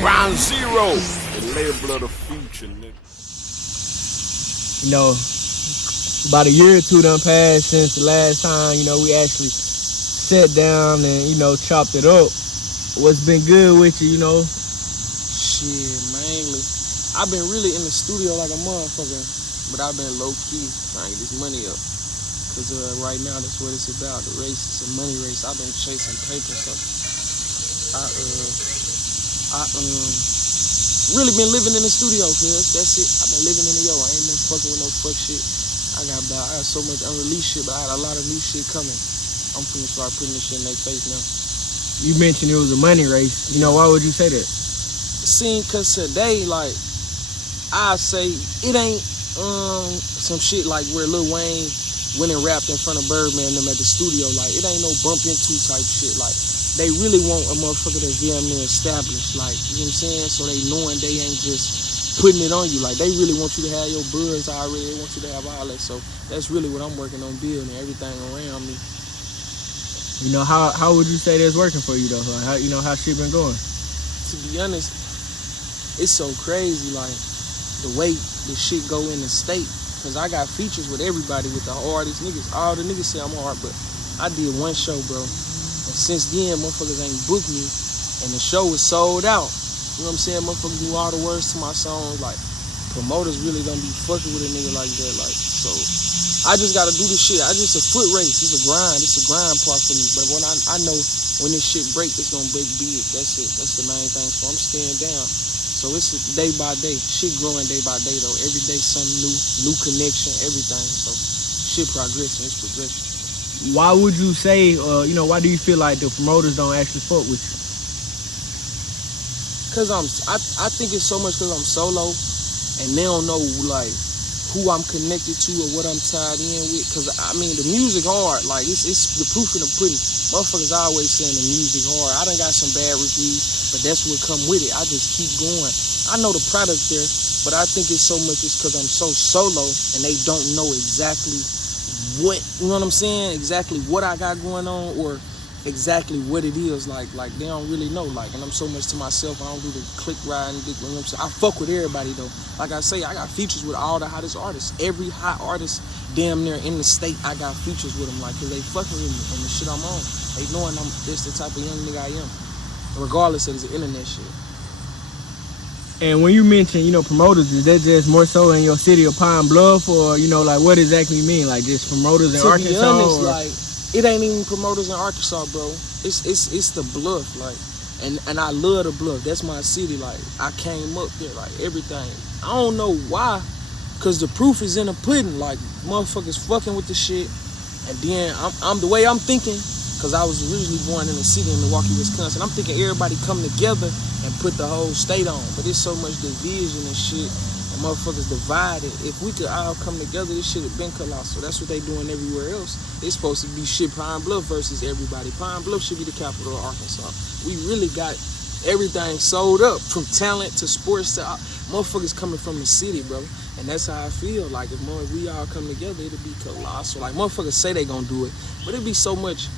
Ground Zero, the label of the future, nigga. You know, about a year or two done passed since the last time, you know, we actually sat down and, you know, chopped it up. What's been good with you, you know? Shit, mainly. I've been really in the studio like a motherfucker, but I've been low-key trying to get this money up. Because right now, that's what it's about. The race, it's a money race. I've been chasing paper, so I really been living in the studio, cuz that's it. I've been living in the I ain't been fucking with no fuck shit. I got so much unreleased shit, but I had a lot of new shit coming. I'm finna start putting this shit in their face now. You mentioned it was a money race. You know, why would you say that? See, cause today, like, I say it ain't some shit like where Lil Wayne went and rapped in front of Birdman and them at the studio. Like, it ain't no bump into type shit. Like, they really want a motherfucker that's damn near established. Like, you know what I'm saying? So they knowing they ain't just putting it on you. Like, they really want you to have your buzz already. They want you to have all that. So that's really what I'm working on building, everything around me. You know, how would you say that's working for you, though? Like, how, you know, how shit been going? To be honest, it's so crazy, like, the way the shit go in the state. Cause I got features with everybody, with the hardest niggas. All the niggas say I'm hard, but I did one show, bro. And since then, motherfuckers ain't booked me, and the show was sold out. You know what I'm saying? Motherfuckers knew all the words to my songs. Like, promoters really don't be fucking with a nigga like that. Like, so I just gotta do this shit. It's a foot race. It's a grind. It's a grind part for me. But when I know when this shit break, it's gonna break big. That's it. That's the main thing. So I'm staying down. So it's day by day. Shit growing day by day, though. Every day something new connection, everything. So shit progressing. It's progression. Why would you say, you know, why do you feel like the promoters don't actually fuck with you? Cause I think it's so much cause I'm solo, and they don't know like who I'm connected to or what I'm tied in with. Cause I mean the music hard, like it's the proof in the pudding. Motherfuckers always saying the music hard. I done got some bad reviews, but that's what come with it. I just keep going. I know the product there, but I think it's so much it's cause I'm so solo and they don't know exactly what, you know what I'm saying? Exactly what I got going on or exactly what it is. Like they don't really know. Like, and I'm so much to myself. I don't do the click riding. You know what I'm saying? I fuck with everybody though. Like I say, I got features with all the hottest artists. Every hot artist damn near in the state, I got features with them. Like, cause they fucking with me and the shit I'm on. They knowing this the type of young nigga I am, regardless of the internet shit. And when you mention, you know, promoters, is that just more so in your city of Pine Bluff, or, you know, like, what exactly you mean? Like, just promoters in Arkansas? To be honest, like, it ain't even promoters in Arkansas, bro. It's the Bluff, like, and I love the Bluff. That's my city. Like, I came up there, like, everything. I don't know why, cause the proof is in the pudding. Like, motherfuckers fucking with the shit, and then I'm the way I'm thinking. Cause I was originally born in a city in Milwaukee, Wisconsin. I'm thinking everybody come together and put the whole state on. But there's so much division and shit, and motherfuckers divided. If we could all come together, this shit have been colossal. That's what they doing everywhere else. It's supposed to be shit Pine Bluff versus everybody. Pine Bluff should be the capital of Arkansas. We really got everything sold up, from talent to sports to motherfuckers coming from the city, bro. And that's how I feel. Like, if we all come together, it'll be colossal. Like, motherfuckers say they gonna do it, but it'd be so much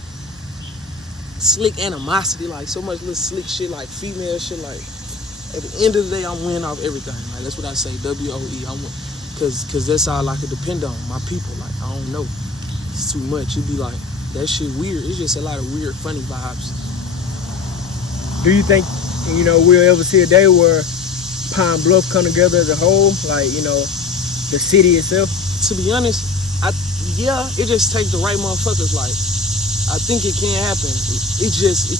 slick animosity, like so much little slick shit, like female shit. Like, at the end of the day, I'm winning off everything. Like, that's what I say, W-O-E. Cause that's all I could depend on, my people. Like, I don't know, it's too much. It'd be like, that shit weird. It's just a lot of weird, funny vibes. Do you think, you know, we'll ever see a day where Pine Bluff come together as a whole? Like, you know, the city itself? To be honest, yeah, it just takes the right motherfuckers. Like, I think it can happen. It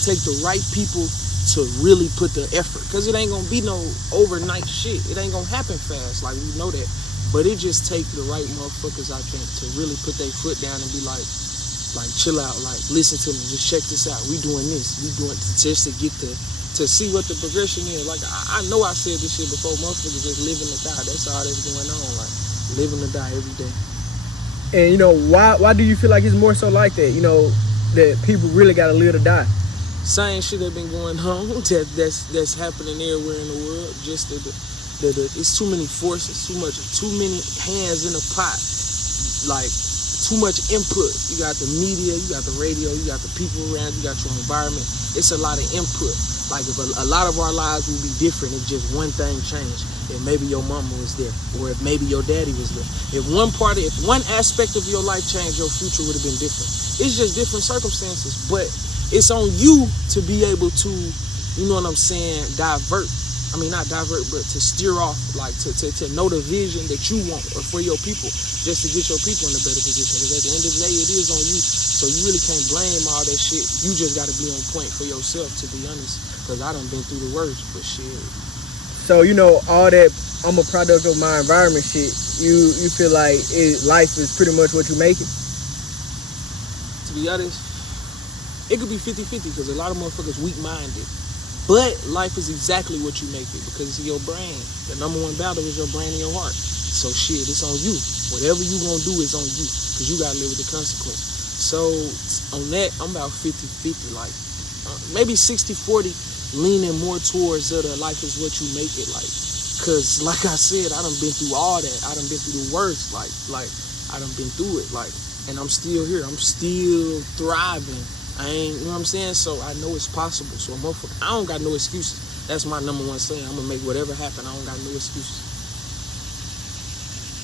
takes the right people to really put the effort. Cause it ain't gonna be no overnight shit. It ain't gonna happen fast. Like, we know that. But it just takes the right motherfuckers, I think, to really put their foot down and be like, chill out, like, listen to me, just check this out. We doing this. We doing just to get to see what the progression is. Like, I know I said this shit before. Motherfuckers just living to die. That's all that's going on. Like, living to die every day. And, you know, why do you feel like it's more so like that? You know, that people really gotta live to die. Same shit that been going on. That's happening everywhere in the world. Just it's too many forces, too many hands in the pot. Like, too much input. You got the media, you got the radio, you got the people around, you got your environment. It's a lot of input. Like if a lot of our lives would be different if just one thing changed. If maybe your mama was there, or if maybe your daddy was there. If one aspect of your life changed, your future would have been different. It's just different circumstances, but it's on you to be able to, you know what I'm saying, not divert, but to steer off, like to know the vision that you want or for your people, just to get your people in a better position. Because at the end of the day, it is on you, so you really can't blame all that shit. You just got to be on point for yourself, to be honest, because I done been through the worst, but shit. So, you know, all that I'm a product of my environment shit, you feel like life is pretty much what you make it? To be honest, it could be 50-50 because a lot of motherfuckers weak-minded. But life is exactly what you make it because it's your brain. The number one battle is your brain and your heart. So shit, it's on you. Whatever you gonna do is on you because you gotta live with the consequence. So on that, I'm about 50-50, like maybe 60-40, leaning more towards the life is what you make it, like. Cause like I said, I done been through all that. I done been through the worst, like I done been through it, like, and I'm still here. I'm still thriving. I ain't, you know what I'm saying? So I know it's possible. So I don't got no excuses. That's my number one saying. I'm gonna make whatever happen. I don't got no excuses.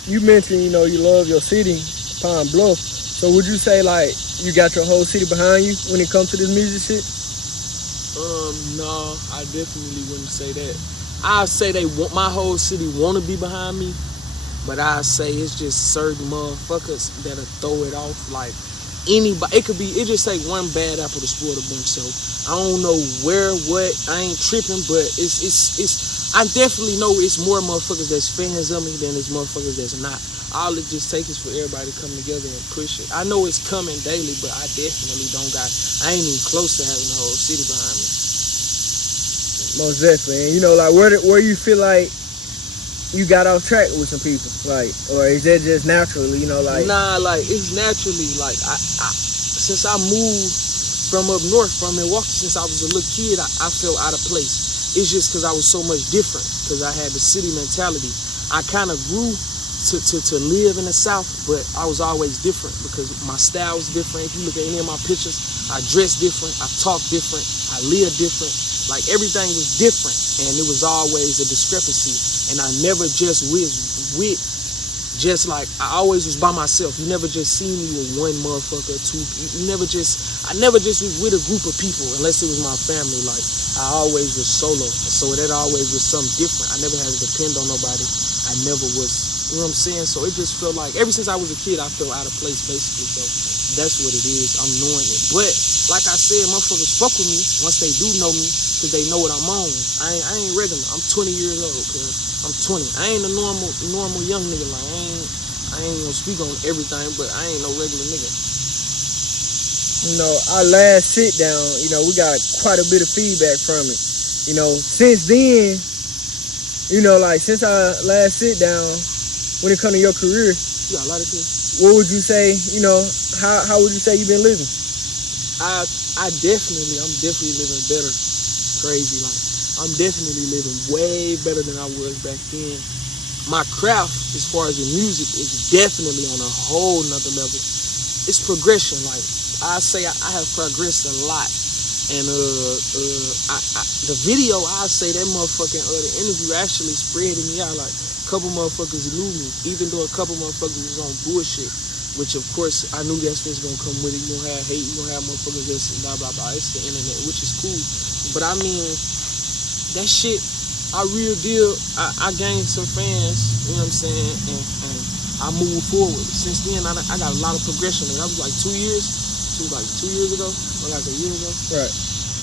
You mentioned, you know, you love your city, Pine Bluff. So would you say like you got your whole city behind you when it comes to this music shit? No, I definitely wouldn't say that. I'd say my whole city want to be behind me, but I'd say it's just certain motherfuckers that'll throw it off. Like anybody, it just take one bad apple to spoil the bunch. So I don't know what. I ain't tripping, but it's. I definitely know it's more motherfuckers that's fans of me than it's motherfuckers that's not. All it just takes is for everybody to come together and push it. I know it's coming daily, but I definitely I ain't even close to having the whole city behind me. Most definitely. And you know, like where you feel like you got off track with some people, like, or is that just naturally, you know, like? Nah, like it's naturally, like I since I moved from up north, from Milwaukee, since I was a little kid, I felt out of place. It's just because I was so much different, because I had the city mentality. I kind of grew to live in the South, but I was always different because my style was different. If you look at any of my pictures, I dress different, I talk different, I live different. Like everything was different, and it was always a discrepancy. And I never just I always was by myself. You never just see me with one motherfucker, two. I never just was with a group of people unless it was my family. Like I always was solo, so that always was something different. I never had to depend on nobody. I never was, you know what I'm saying? So it just felt like ever since I was a kid, I felt out of place basically. So that's what it is. I'm knowing it, but like I said, motherfuckers fuck with me once they do know me, cause they know what I'm on. I ain't regular. I'm 20 years old, cause I'm 20. I ain't a normal young nigga. Like I ain't gonna speak on everything, but I ain't no regular nigga. You know, our last sit down, you know, we got quite a bit of feedback from it. You know, since then, you know, like since our last sit down, when it comes to your career, you got a lot of kids. What would you say? You know, how would you say you've been living? I'm definitely living better. Crazy, like I'm definitely living way better than I was back then. My craft, as far as the music, is definitely on a whole nother level. It's progression. Like I say, I have progressed a lot. And the video, I say that motherfucking the interview actually spreading me out. Like a couple motherfuckers knew me, even though a couple motherfuckers was on bullshit. Which of course I knew that's what's gonna come with it. You gonna have hate, you gonna have motherfuckers that's blah blah blah. It's the internet, which is cool. But I mean, that shit, I real deal. I gained some fans. You know what I'm saying? And I moved forward. Since then, I got a lot of progression. And that was like 2 years. It was like 2 years ago, or like a year ago. Right.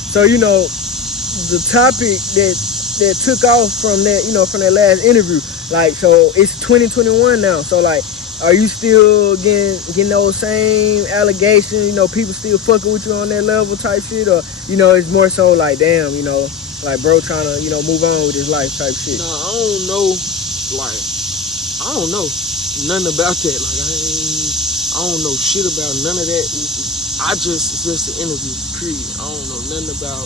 So you know, the topic that took off from that, you know, from that last interview. Like, so it's 2021 now. So like, are you still getting those same allegations? You know, people still fucking with you on that level type shit, or you know, it's more so like, damn, you know, like bro trying to, you know, move on with his life type shit. Nah, I don't know. Like, I don't know nothing about that. Like, I don't know shit about none of that. It's just an interview, period. I don't know nothing about.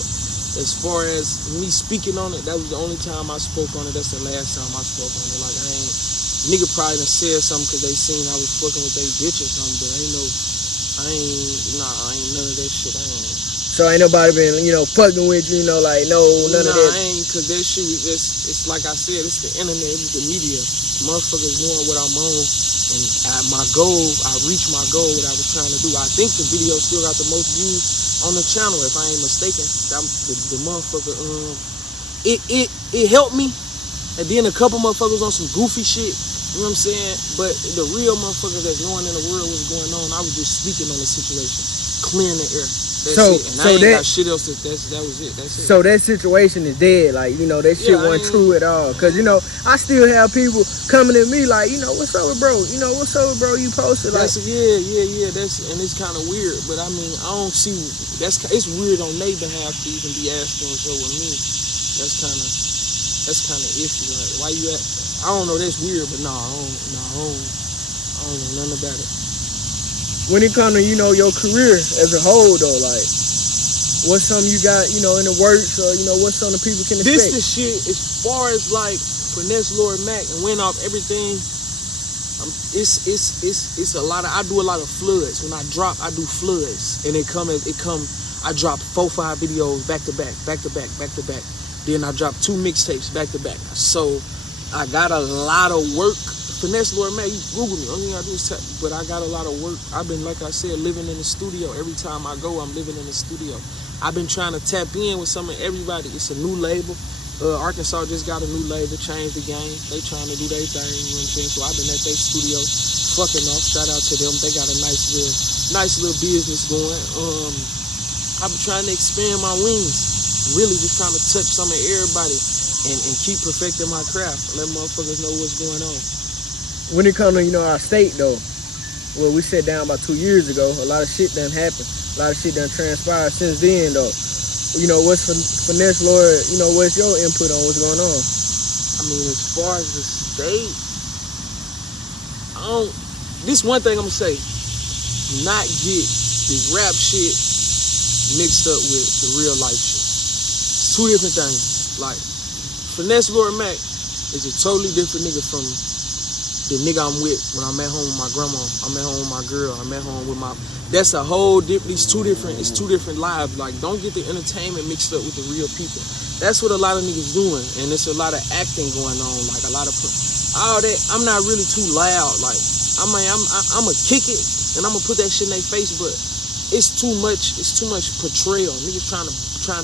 As far as me speaking on it, that was the only time I spoke on it. That's the last time I spoke on it. Like, nigga probably done said something because they seen I was fucking with they bitch or something, but I ain't none of that shit. So ain't nobody been, you know, fucking with you, you know, like, no, none of that. I ain't, cause that shit is just, it's like I said, it's the internet, it's the media. Motherfuckers doing what I'm on, and my goal, I reached my goal, what I was trying to do. I think the video still got the most views on the channel, if I ain't mistaken. The motherfucker, it helped me, and then a couple motherfuckers on some goofy shit, you know what I'm saying? But the real motherfuckers that's knowing in the world what's going on, I was just speaking on the situation, clearing the air. That's it. And I ain't got shit else. That was it. That's it. So that situation is dead. Like, you know, that shit wasn't true at all. Cause, you know, I still have people coming at me like, you know, what's up with bro? You know, what's up with bro? You posted like. Yeah. And it's kind of weird. But I mean, I don't see. It's weird on their behalf to even be asking so with me. That's kind of iffy. Like, why you at? I don't know. That's weird. But I don't know nothing about it. When it comes to, you know, your career as a whole, though, like, what's something you got, you know, in the works, or, you know, what's something people can expect? This shit, as far as, like, FinesseLordMac and went off everything, it's a lot of, I do a lot of floods. When I drop, I do floods. And I drop 4-5 videos back to back. Then I drop 2 mixtapes back to back. So, I got a lot of work. FinesseLordMac, you Google me. Only thing I do is tap. But I got a lot of work. I've been, like I said, living in the studio. Every time I go, I'm living in the studio. I've been trying to tap in with some of everybody. It's a new label. Arkansas just got a new label, changed the game. They trying to do their thing, you know what I'm saying? So I've been at their studio, fucking off. Shout out to them. They got a nice little business going. I've been trying to expand my wings. Really just trying to touch some of everybody and keep perfecting my craft. Let motherfuckers know what's going on. When it comes to, you know, our state, though, well, we sat down about 2 years ago. A lot of shit done happened. A lot of shit done transpired since then, though. You know, what's FinesseLord, you know, what's your input on what's going on? I mean, as far as the state, this one thing I'm going to say, do not get the rap shit mixed up with the real life shit. It's 2 different things. Like, FinesseLordMac is a totally different nigga from the nigga I'm with when I'm at home with my grandma. I'm at home with my girl. I'm at home with my. That's a whole different. It's two different lives. Like, don't get the entertainment mixed up with the real people. That's what a lot of niggas doing, and it's a lot of acting going on. Like a lot of all that. I'm not really too loud. Like I'm a kick it, and I'm gonna put that shit in their face. But it's too much. It's too much portrayal. Niggas trying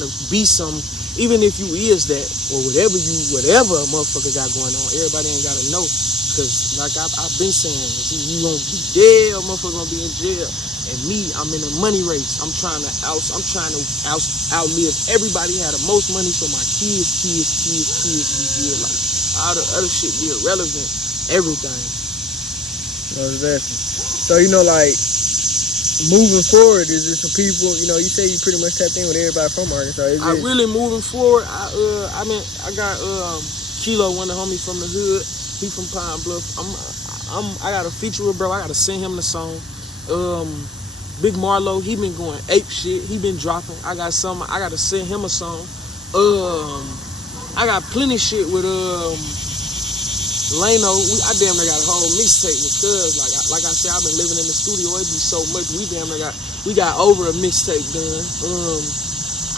to be some. Even if you is that or whatever a motherfucker got going on, everybody ain't gotta know. Cause like I've been saying, you gonna be dead or motherfucker gonna be in jail. And me, I'm in a money race. I'm trying to outlive everybody had the most money so my kids be good. Like all the other shit be irrelevant. Everything. So you know, like moving forward, is there some people, you know, you say you pretty much tapped in with everybody from Arkansas. Really moving forward, I got Kilo, one of the homies from the hood. He from Pine Bluff. I got a feature with bro. I gotta send him the song. Big Marlo, he been going ape shit. He been dropping. I gotta send him a song. I got plenty shit with Lano. I damn near got a whole mixtape with Cuz. Like I said, I've been living in the studio. It be so much. We got over a mixtape done.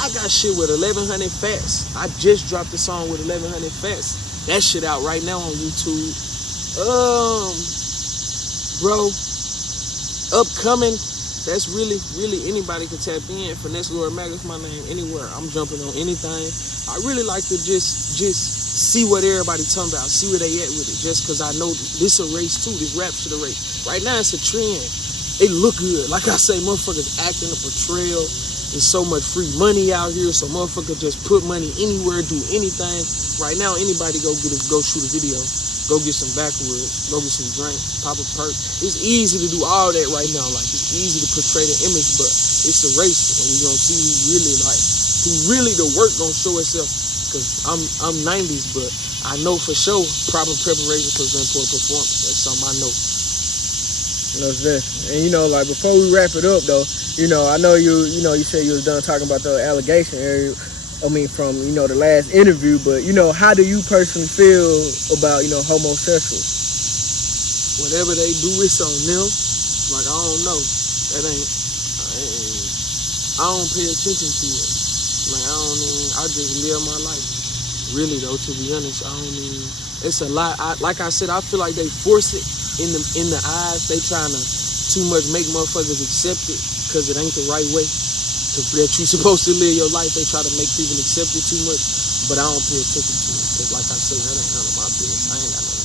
I got shit with 1100 Fats. I just dropped the song with 1100 Fats. That shit out right now on YouTube. Bro, upcoming, that's really anybody can tap in. FinesseLordMac is my name anywhere. I'm jumping on anything. I really like to just see what everybody talking about, see where they at with it. Just cause I know this a race too, this rap shit a race. Right now it's a trend. It look good. Like I say, motherfuckers acting a portrayal. There's so much free money out here, so motherfuckers just put money anywhere, do anything. Right now, anybody go shoot a video, go get some backwoods, go get some drink, pop a perk. It's easy to do all that right now. Like it's easy to portray the image, but it's a race, and you gonna see who really the work gonna show itself. Cause I'm 90s, but I know for sure proper preparation prevents poor performance. That's something I know. And you know, like before we wrap it up though, you know, I know you said you was done talking about the allegation area. I mean, from, you know, the last interview, but, you know, how do you personally feel about, you know, homosexuals? Whatever they do, it's on them. Like, I don't know. I I don't pay attention to it. Like I just live my life. Really though, to be honest, it's a lot. Like I said, I feel like they force it in the eyes. They trying to too much make motherfuckers accept it because it ain't the right way that you supposed to live your life. They try to make people accept it too much, but I don't pay attention to it because, like I said, that ain't none of my business. I ain't got no